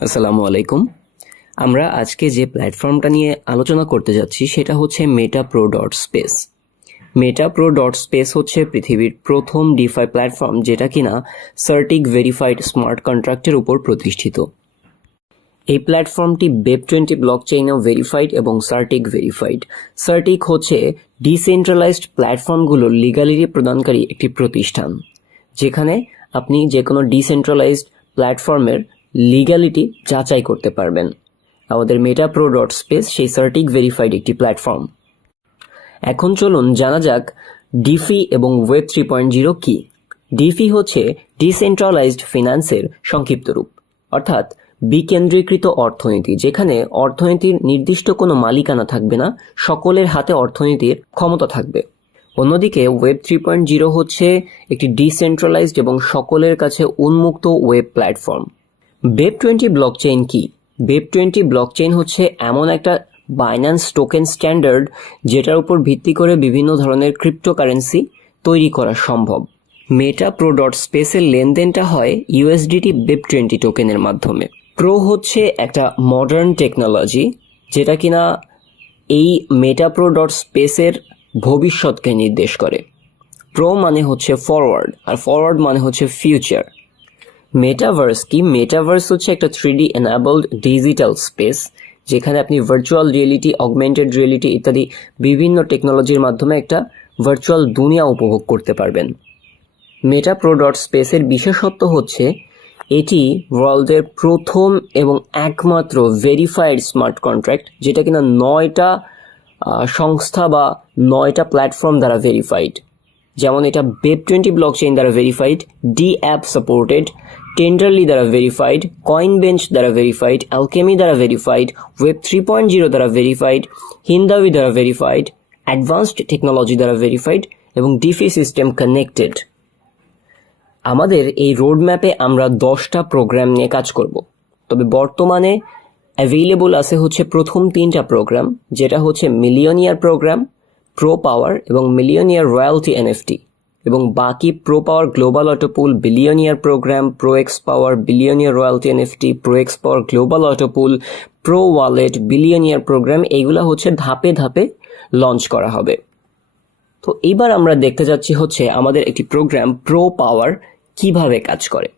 আসসালামু আলাইকুম। আমরা আজকে যে প্ল্যাটফর্মটা নিয়ে আলোচনা করতে যাচ্ছি সেটা হচ্ছে MetaPro.Space। MetaPro.Space হচ্ছে পৃথিবীর প্রথম ডিফাই প্ল্যাটফর্ম যেটা কিনা সার্টিক ভেরিফাইড স্মার্ট কন্ট্রাক্টের উপর প্রতিষ্ঠিত। এই প্ল্যাটফর্মটি Web20 ব্লকচেইনেও ভেরিফাইড এবং সার্টিক ভেরিফাইড। সার্টিক হচ্ছে ডিসেন্ট্রালাইজড প্ল্যাটফর্মগুলোর লিগ্যালিটি প্রদানকারী একটি প্রতিষ্ঠান, যেখানে আপনি যে কোনো ডিসেন্ট্রালাইজড প্ল্যাটফর্মের লিগ্যালিটি যাচাই করতে পারবেন। আমাদের MetaPro.Space সেই সার্টিক ভেরিফাইড একটি প্ল্যাটফর্ম। এখন চলুন জানা যাক ডিফি এবং ওয়েব 3.0 কি। ডিফি হচ্ছে ডিসেন্ট্রালাইজড ফিন্যান্সের সংক্ষিপ্ত রূপ, অর্থাৎ বিকেন্দ্রীকৃত অর্থনীতি, যেখানে অর্থনীতির নির্দিষ্ট কোনো মালিকানা থাকবে না, সকলের হাতে অর্থনীতির ক্ষমতা থাকবে। অন্যদিকে ওয়েব 3.0 হচ্ছে একটি ডিসেন্ট্রালাইজড এবং সকলের কাছে উন্মুক্ত ওয়েব প্ল্যাটফর্ম। Web20 ব্লকচেইন কি? Web20 ব্লকচেইন হচ্ছে এমন একটা বাইন্যান্স টোকেন স্ট্যান্ডার্ড যেটার উপর ভিত্তি করে বিভিন্ন ধরনের ক্রিপ্টোকারেন্সি তৈরি করা সম্ভব। MetaPro.Space এর লেনদেনটা হয় USDT Web20 টোকেনের মাধ্যমে। প্রো হচ্ছে একটা মডার্ন টেকনোলজি যেটা কিনা এই MetaPro.Space এর ভবিষ্যৎকে নির্দেশ করে। প্রো মানে হচ্ছে ফরওয়ার্ড, আর ফরওয়ার্ড মানে হচ্ছে ফিউচার। মেটাভার্স কি? মেটাভার্স হচ্ছে একটা 3D এনাবলড ডিজিটাল স্পেস, যেখানে আপনি ভার্চুয়াল রিয়েলিটি, অগমেন্টেড রিয়েলিটি ইত্যাদি বিভিন্ন টেকনোলজির মাধ্যমে একটা ভার্চুয়াল দুনিয়া উপভোগ করতে পারবেন। MetaPro.Space এর বিশেষত্ব হচ্ছে এটি ওয়ার্ল্ডের প্রথম এবং একমাত্র ভেরিফাইড স্মার্ট কন্ট্রাক্ট, যেটা কিনা 9টা সংস্থা বা 9টা প্ল্যাটফর্ম দ্বারা ভেরিফাইড। যেমন এটা Web20 ব্লকচেইন দ্বারা ভেরিফাইড, ডি অ্যাপ সাপোর্টেড, টেন্ডারলি দ্বারা ভেরিফাইড, কয়েনবেঞ্চ দ্বারা ভেরিফাইড, অ্যালকেমি দ্বারা ভেরিফাইড, ওয়েব 3.0 দ্বারা ভেরিফাইড, হিন্দাউই দ্বারা ভেরিফাইড, অ্যাডভান্সড টেকনোলজি দ্বারা ভেরিফাইড এবং ডিফি সিস্টেম কানেক্টেড। আমাদের এই রোডম্যাপে আমরা 10টা প্রোগ্রাম নিয়ে কাজ করব, তবে বর্তমানে অ্যাভেইলেবল আছে হচ্ছে প্রথম 3টা প্রোগ্রাম, যেটা হচ্ছে মিলিয়নিয়ার প্রোগ্রাম, প্রো পাওয়ার এবং মিলিয়নিয়ার রয়্যালটি এনএফটি, এবং বাকি pro power global autopool, billionaire programme, pro X power, billionaire royalty NFT, pro X power global autopool, pro wallet, billionaire programme, এইগুলা হচ্ছে ধাপে ধাপে লঞ্চ করা হবে। তো এইবার আমরা দেখতে যাচ্ছি হচ্ছে আমাদের একটি প্রোগ্রাম প্রো পাওয়ার কিভাবে কাজ করে।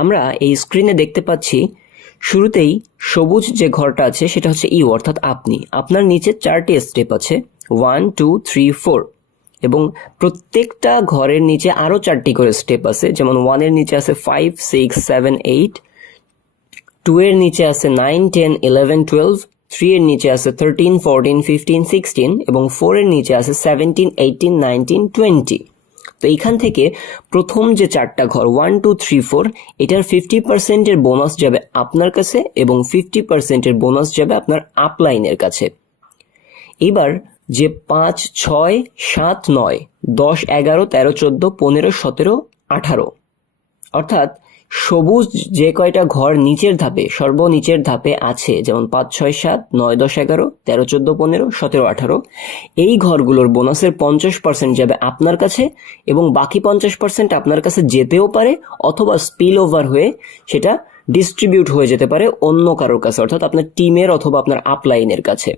আমরা এই স্ক্রিনে দেখতে পাচ্ছি শুরুতেই সবুজ যে ঘরটা আছে সেটা হচ্ছে ইউ, অর্থাৎ আপনি। আপনার নিচে 4টি স্টেপ আছে, 1, 2, 3, 4, এবং প্রত্যেকটা ঘরের নিচে আরো 4টি করে স্টেপ আছে। যেমন 1 এর নিচে আছে 5, 6, 7, 8, 2 এর নিচে আছে 9, 10, 11, 12, 3 এর নিচে আছে 13, 14, 15, 16 এবং 4 এর নিচে আছে 17, 18, 19, 20। তো এইখান থেকে প্রথম যে 4টা ঘর 1, 2, 3, 4, এটার 50% এর বোনাস যাবে আপনার কাছে এবং 50% এর বোনাস যাবে আপনার আপলাইনের কাছে। এবার যে 5, 6, 7, 9, 10, 11, 13, 14, 15, 17, 18, অর্থাৎ সবুজ যে কয়টা ঘর নিচের ধাপে, সর্বনিচের ধাপে আছে, যেমন 5, 6, 7, 9, 10, 11, 13, 14, 15, 17, 18, এই ঘরগুলোর বোনাসের 50% যাবে আপনার কাছে এবং বাকি 50% আপনার কাছে যেতেও পারে অথবা স্পিল ওভার হয়ে সেটা ডিস্ট্রিবিউট হয়ে যেতে পারে অন্য কারোর কাছে, অর্থাৎ আপনার টিমের অথবা আপনার আপলাইনের কাছে।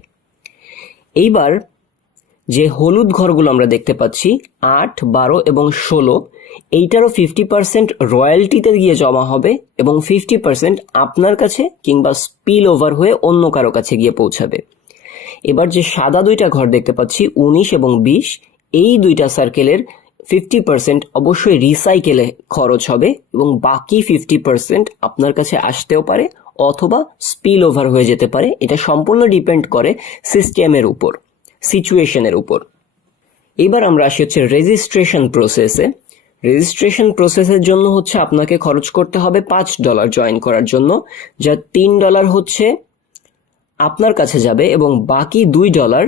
এইবার যে হলুদ ঘরগুলো আমরা দেখতে পাচ্ছি 8, 12 এবং 16, এইটারও 50% রয়্যালটিতে গিয়ে জমা হবে এবং 50% আপনার কাছে কিংবা স্পিল ওভার হয়ে অন্য কারো কাছে গিয়ে পৌঁছাবে। এবার যে সাদা 2টা ঘর দেখতে পাচ্ছি 19 এবং 20, এই 2টা সার্কেলের 50% অবশ্যই রিসাইকেলে খরচ হবে এবং বাকি 50% আপনার কাছে আসতেও পারে অথবা স্পিল ওভার হয়ে যেতে পারে। এটা সম্পূর্ণ ডিপেন্ড করে সিস্টেমের উপর, সিচুয়েশনের উপর। এবার আমরা আসি হচ্ছে রেজিস্ট্রেশন প্রসেসে। রেজিস্ট্রেশন প্রসেসের জন্য হচ্ছে আপনাকে খরচ করতে হবে $5 জয়েন করার জন্য, যা $3 হচ্ছে আপনার কাছে যাবে এবং বাকি $2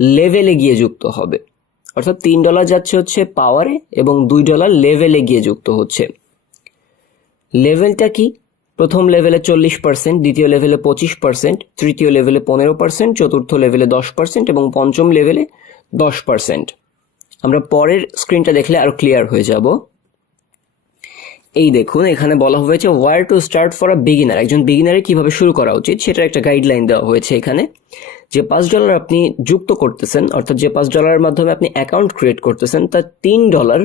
লেভেলে গিয়ে যুক্ত হবে। অর্থাৎ $3 যাচ্ছে হচ্ছে পাওয়ারে এবং $2 লেভেলে গিয়ে যুক্ত হচ্ছে। লেভেলটা কি? প্রথম লেভেলে 40%, দ্বিতীয় লেভেলে 25%, তৃতীয় লেভেলে 15%, চতুর্থ লেভেলে 10% এবং পঞ্চম লেভেলে 10%। আমরা পরের স্ক্রিনটা দেখলে আরো ক্লিয়ার হয়ে যাব। এই দেখুন এখানে বলা হয়েছে where to start for a beginner, একজন বিগিনারের কিভাবে শুরু করা উচিত সেটার একটা গাইডলাইন দেওয়া হয়েছে এখানে। যে $5 আপনি যুক্ত করতেছেন, অর্থাৎ যে $5 মাধ্যমে আপনি অ্যাকাউন্ট ক্রিয়েট করতেছেন, তার $3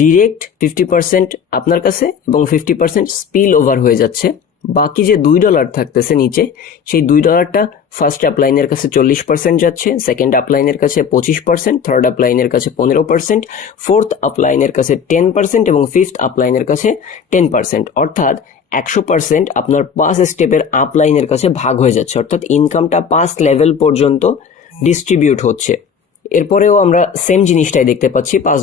ডিরেক্ট 50% আপনার কাছে এবং 50% স্পিল ওভার হয়ে যাচ্ছে। বাকি যে $2 থাকতেছে নিচে, সেই $2টা ফার্স্ট আপলাইনের কাছে 40% যাচ্ছে, সেকেন্ড আপলাইনের কাছে 25%, থার্ড আপলাইনের কাছে 15%, ফোর্থ আপলাইনের কাছে 10% এবং ফিফথ আপলাইনের কাছে 10%, অর্থাৎ 100% আপনার 5 স্টেপের আপলাইনের কাছে ভাগ হয়ে যাচ্ছে, অর্থাৎ ইনকামটা 5 লেভেল পর্যন্ত ডিস্ট্রিবিউট হচ্ছে। এরপরেও আমরা সেম জিনিসটাই দেখতে পাচ্ছি, $5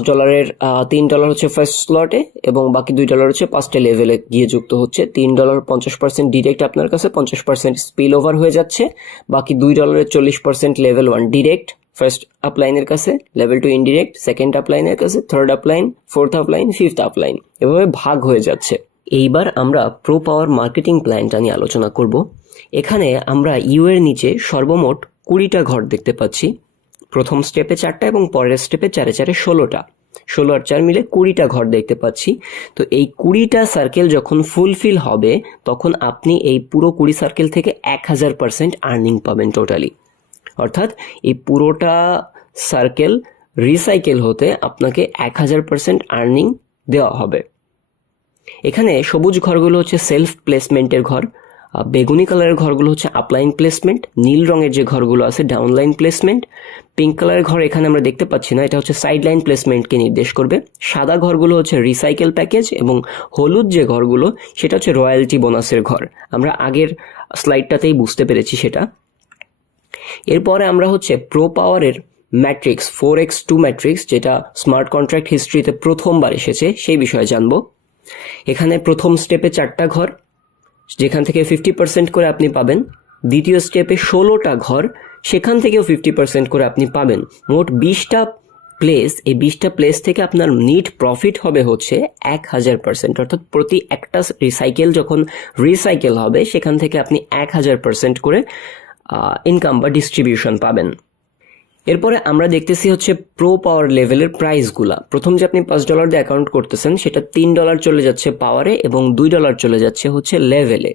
$3 হচ্ছে ফার্স্ট স্লটে এবং বাকি $2 হচ্ছে 5টা লেভেলে গিয়ে যুক্ত হচ্ছে। $3 50% ডিরেক্ট আপনার কাছে, 50% স্পিল ওভার হয়ে যাচ্ছে, বাকি $2 40% লেভেল 1 ডিরেক্ট ফার্স্ট আপলাইনের কাছে, লেভেল 2 ইনডিরেক্ট সেকেন্ড আপলাইনের কাছে, third upline, fourth upline, fifth upline, এভাবে ভাগ হয়ে যাচ্ছে। এইবার আমরা প্রো পাওয়ার মার্কেটিং প্ল্যানটা নিয়ে আলোচনা করব। এখানে আমরা ইউ এর নিচে সর্বমোট 20টা ঘর দেখতে পাচ্ছি। প্রথম স্টেপে 4টা এবং পরের স্টেপে 4 4 16টা, 16 আর 4 মিলে 20টা ঘর দেখতে পাচ্ছি। তো এই 20টা সার্কেল যখন ফুলফিল হবে তখন আপনি এই পুরো 20 সার্কেল থেকে 1000% আর্নিং পাবেন টোটালি, অর্থাৎ এই পুরোটা সার্কেল রিসাইকেল হতে আপনাকে 1000% আর্নিং দেওয়া হবে। এখানে সবুজ ঘরগুলো হচ্ছে সেলফ প্লেসমেন্টের ঘর, বেগুনি কালারের ঘরগুলো হচ্ছে আপলাইন প্লেসমেন্ট, নীল রঙের যে ঘরগুলো আছে ডাউনলাইন প্লেসমেন্ট, পিঙ্ক কালারের ঘর এখানে আমরা দেখতে পাচ্ছি না, এটা হচ্ছে সাইডলাইন প্লেসমেন্টকে নির্দেশ করবে, সাদা ঘরগুলো হচ্ছে রিসাইকেল প্যাকেজ এবং হলুদ যে ঘরগুলো সেটা হচ্ছে রয়্যালটি বোনাসের ঘর। আমরা আগের স্লাইডটাতেই বুঝতে পেরেছি সেটা। এরপরে আমরা হচ্ছে প্রো পাওয়ারের ম্যাট্রিক্স 4x2 ম্যাট্রিক্স, যেটা স্মার্ট কন্ট্রাক্ট হিস্ট্রিতে প্রথমবার এসেছে, সেই বিষয়ে জানবো। এখানে প্রথম স্টেপে 4টা ঘর যেখান থেকে 50% করে আপনি পাবেন, দ্বিতীয় স্টেপে 16টা ঘর সেখান থেকেও 50% করে আপনি পাবেন, মোট 20টা প্লেস। এই 20টা প্লেস থেকে আপনার নিট প্রফিট হবে হচ্ছে 1000%, অর্থাৎ প্রতি একটা রিসাইকেল যখন রিসাইকেল হবে সেখান থেকে আপনি 1000% করে ইনকাম বা ডিস্ট্রিবিউশন পাবেন। এরপরে আমরা দেখতেছি হচ্ছে প্রো পাওয়ার লেভেলের প্রাইসগুলা। প্রথম যে আপনি $5 দিয়ে অ্যাকাউন্ট করতেছেন সেটা $3 চলে যাচ্ছে পাওয়ারে এবং $2 চলে যাচ্ছে হচ্ছে লেভেলে।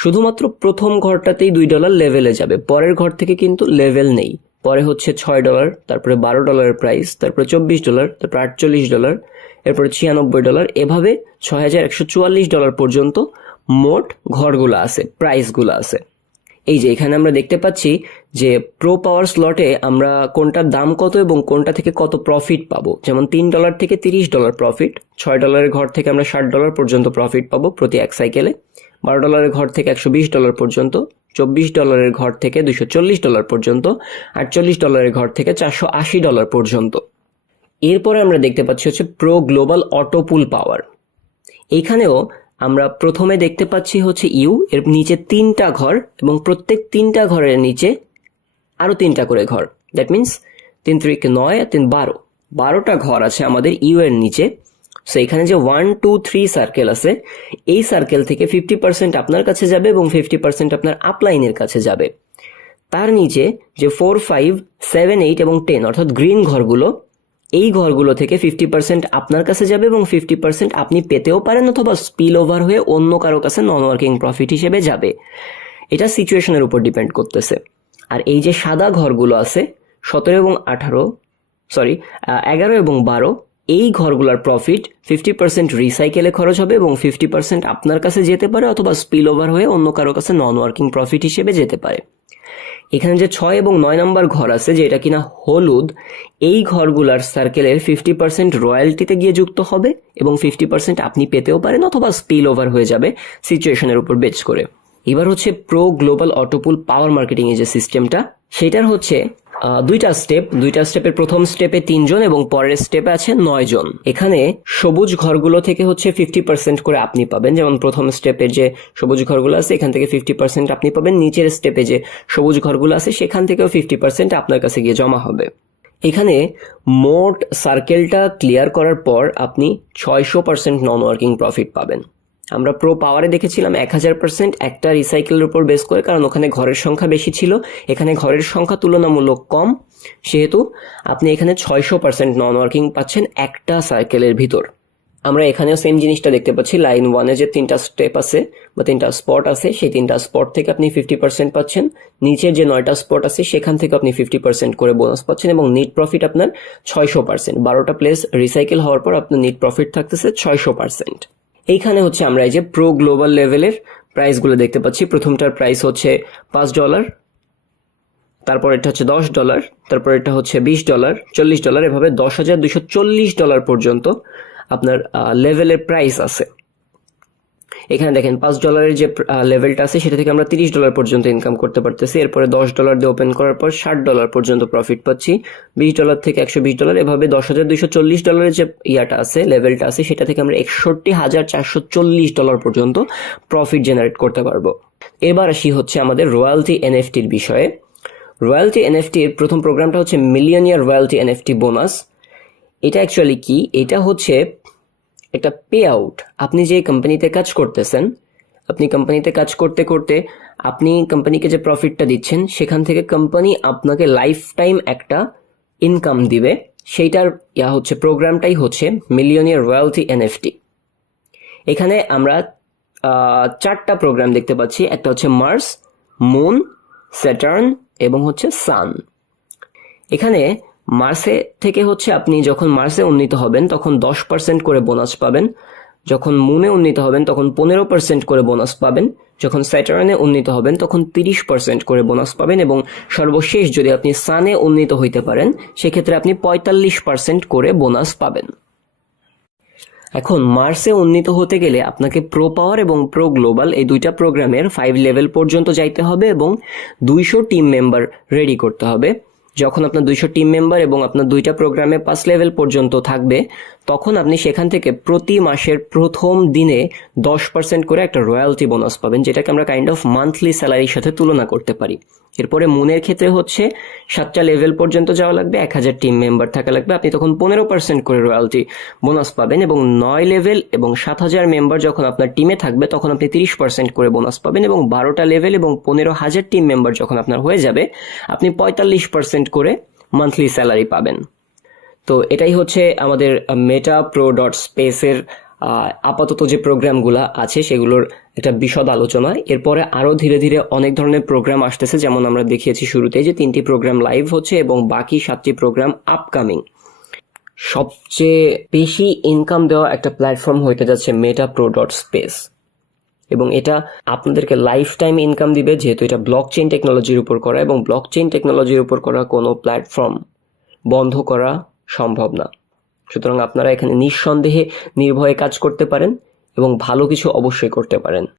শুধুমাত্র প্রথম ঘরটাতেই $2 লেভেলে যাবে, পরের ঘর থেকে কিন্তু লেভেল নেই। পরে হচ্ছে $6, তারপরে $12 প্রাইস, তারপরে $24, তারপরে $48, এরপরে $96, এভাবে $6144 পর্যন্ত মোট ঘরগুলো আছে, প্রাইসগুলো আছে। এই যে এখানে আমরা দেখতে পাচ্ছি যে প্রো পাওয়ার স্লটে আমরা কোনটার দাম কত এবং কোনটা থেকে কত প্রফিট পাবো। যেমন $3 থেকে $30 প্রফিট, $6 ঘর থেকে আমরা $60 পর্যন্ত প্রফিট পাবো প্রতি এক সাইকেলে, $12 ঘর থেকে $120 পর্যন্ত, $24 ঘর থেকে $240 পর্যন্ত, $48 ঘর থেকে $480 পর্যন্ত। এরপরে আমরা দেখতে পাচ্ছি হচ্ছে প্রো গ্লোবাল অটো পুল পাওয়ার। এইখানেও আমরা প্রথমে দেখতে পাচ্ছি হচ্ছে ইউ, এর নিচে 3টা ঘর এবং প্রত্যেক 3টা ঘরের নিচে আরো 3টা করে ঘর, দ্যাট মিনস 3 3 9 3 12, 12টা ঘর আছে আমাদের ইউ এর নিচে। সো এখানে যে 1 2 3 সার্কেল আছে, এই সার্কেল থেকে 50% আপনার কাছে যাবে এবং 50% আপনার আপলাইনের কাছে যাবে। তার নিচে যে 4 5 7 8 এবং 10 অর্থাৎ গ্রিন ঘরগুলো, এই ঘরগুলো থেকে 50% আপনার কাছে যাবে এবং 50% আপনি পেতেও পারেন অথবা স্পিল ওভার হয়ে অন্য কারো কাছে নন ওয়ার্কিং প্রফিট হিসেবে যাবে। এটা সিচুয়েশনের উপর ডিপেন্ড করতেছে। আর এই যে সাদা ঘরগুলো আছে 11 এবং 12, এই ঘরগুলোর প্রফিট 50% রিসাইকেলে খরচ হবে এবং 50% আপনার কাছে যেতে পারে অথবা স্পিল ওভার হয়ে অন্য কারো কাছে নন ওয়ার্কিং প্রফিট হিসেবে যেতে পারে। এখানে যে 6 এবং 9 নম্বর ঘর আছে যেটা কিনা হলুদ, এই ঘরগুলার সার্কেলের 50% রয়্যালটিতে গিয়ে যুক্ত হবে এবং 50% আপনি পেতেও পারেন অথবা স্পিল ওভার হয়ে যাবে সিচুয়েশনের উপর বেস করে। এবার হচ্ছে প্রো গ্লোবাল অটোপুল পাওয়ার মার্কেটিং এর যে সিস্টেমটা, সেটার হচ্ছে দুইটা স্টেপের প্রথম স্টেপে 3 জন এবং পরের স্টেপে আছে 9 জন। এখানে সবুজ ঘরগুলো থেকে হচ্ছে 50% করে আপনি পাবেন, যেমন প্রথম স্টেপের যে সবুজ ঘরগুলো আছে এখান থেকে 50% আপনি পাবেন, নিচের স্টেপে যে সবুজ ঘরগুলো আছে সেখান থেকেও 50% আপনার কাছে গিয়ে জমা হবে। এখানে মোট সার্কেলটা ক্লিয়ার করার পর আপনি 600% নন ওয়ার্কিং প্রফিট পাবেন। আমরা প্রো পাওয়ারে দেখেছিলাম 1000% একটা রিসাইকেলের উপর বেস করে, কারণ ওখানে ঘরের সংখ্যা বেশি ছিল, এখানে ঘরের সংখ্যা তুলনামূলক কম, সেহেতু আপনি এখানে 600% নন ওয়ার্কিং পাচ্ছেন একটা সার্কেলের ভিতর। আমরা এখানেও সেম জিনিসটা দেখতে পাচ্ছি, লাইন 1-এ যে 3টা স্টেপ আছে বা 3টা স্পট আছে, সেই 3টা স্পট থেকে আপনি 50% পাচ্ছেন। নিচের যে 9টা স্পট আছে সেখান থেকে আপনি 50% করে বোনাস পাচ্ছেন এবং নেট প্রফিট আপনার 600%। 12টা প্লেস রিসাইকেল হওয়ার পর আপনার নেট প্রফিট থাকতেছে 600%। এইখানে হচ্ছে আমরা এই যে প্রো গ্লোবাল লেভেলের প্রাইসগুলো দেখতে পাচ্ছি। প্রথমটার প্রাইস হচ্ছে $5, তারপর এটা হচ্ছে $10, তারপর এটা হচ্ছে $20, $40, এভাবে $10,240 পর্যন্ত আপনার লেভেলের প্রাইস আছে। এখানে দেখেন $5 যে লেভেলটা আছে সেটা থেকে আমরা $30 পর্যন্ত ইনকাম করতে পারতেছি। এরপরে $10 দিয়ে ওপেন করার পর $60 পর্যন্ত প্রফিট পাচ্ছি। $20 থেকে $120, এভাবে $10,240 যে ইয়াটা আছে, লেভেলটা আছে, সেটা থেকে আমরা $61,440 পর্যন্ত প্রফিট জেনারেট করতে পারবো। এবার আসি হচ্ছে আমাদের রয়্যালটি এনএফটির বিষয়ে। রয়্যালটি এনএফটির প্রথম প্রোগ্রামটা হচ্ছে মিলিয়নিয়ার রয়্যালটি এনএফটি বোনাস। এটা অ্যাকচুয়ালি কি? এটা হচ্ছে একটা পে আউট। আপনি যে কোম্পানিতে কাজ করতেছেন, আপনি কোম্পানিতে কাজ করতে করতে আপনি কোম্পানিকে যে প্রফিটটা দিচ্ছেন সেখান থেকে কোম্পানি আপনাকে লাইফ টাইম একটা ইনকাম দিবে। সেইটার হচ্ছে প্রোগ্রামটাই হচ্ছে মিলিয়নিয়ার রয়্যালটি এনএফটি। এখানে আমরা 4টা প্রোগ্রাম দেখতে পাচ্ছি। একটা হচ্ছে মার্স, মুন, স্যাটার্ন এবং হচ্ছে সান। এখানে মার্সে থেকে হচ্ছে আপনি যখন মার্সে উন্নীত হবেন তখন 10% করে বোনাস পাবেন। যখন মুনে উন্নীত হবেন তখন 15% করে বোনাস পাবেন। যখন স্যাটার্নে উন্নীত হবেন তখন 30% করে বোনাস পাবেন এবং সর্বশেষ যদি আপনি সানে উন্নীত হইতে পারেন সেক্ষেত্রে আপনি 45% করে বোনাস পাবেন। এখন মার্সে উন্নীত হতে গেলে আপনাকে প্রো পাওয়ার এবং প্রো গ্লোবাল এই 2টা প্রোগ্রামের 5 লেভেল পর্যন্ত যাইতে হবে এবং 200 টিম মেম্বার রেডি করতে হবে। যখন আপনার 200 টিম মেম্বার এবং আপনার 2টা প্রোগ্রামে 5 লেভেল পর্যন্ত থাকবে তখন আপনি সেখান থেকে প্রতি মাসের প্রথম দিনে 10% করে একটা রয়্যালটি বোনাস পাবেন, যেটাকে আমরা কাইন্ড অফ মান্থলি স্যালারির সাথে তুলনা করতে পারি। এরপরে মুনের ক্ষেত্রে হচ্ছে 7টা লেভেল পর্যন্ত যাওয়া লাগবে, 1000 টিম মেম্বার থাকা লাগবে, আপনি তখন 15% করে রয়্যালটি বোনাস পাবেন এবং 9 লেভেল এবং 7000 মেম্বার যখন আপনার টিমে থাকবে তখন আপনি 30% করে বোনাস পাবেন এবং 12টা লেভেল এবং 15000 টিম মেম্বার যখন আপনার হয়ে যাবে আপনি 45% করে মান্থলি স্যালারি পাবেন। তো এটাই হচ্ছে আমাদের মেটা প্রো ডট স্পেসের আপাতত যে প্রোগ্রামগুলো আছে সেগুলোর একটা বিশদ আলোচনা। এরপরে আরো ধীরে ধীরে অনেক ধরনের প্রোগ্রাম আসতেছে, যেমন আমরা দেখিয়েছি শুরুতে যে 3টি প্রোগ্রাম লাইভ হচ্ছে এবং বাকি 7টি প্রোগ্রাম আপকামিং। সবচেয়ে বেশি ইনকাম দেওয়া একটা প্ল্যাটফর্ম হইতে যাচ্ছে মেটা প্রো ডট স্পেস এবং এটা আপনাদেরকে লাইফ টাইম ইনকাম দিবে, যেহেতু এটা ব্লকচেইন টেকনোলজির উপর করা এবং ব্লকচেইন টেকনোলজির উপর করা কোনো প্ল্যাটফর্ম বন্ধ করা সম্ভব না। সুতরাং আপনারা এখানে নিঃসন্দেহে নির্ভয়ে কাজ করতে পারেন এবং ভালো কিছু অবশ্যই করতে পারেন।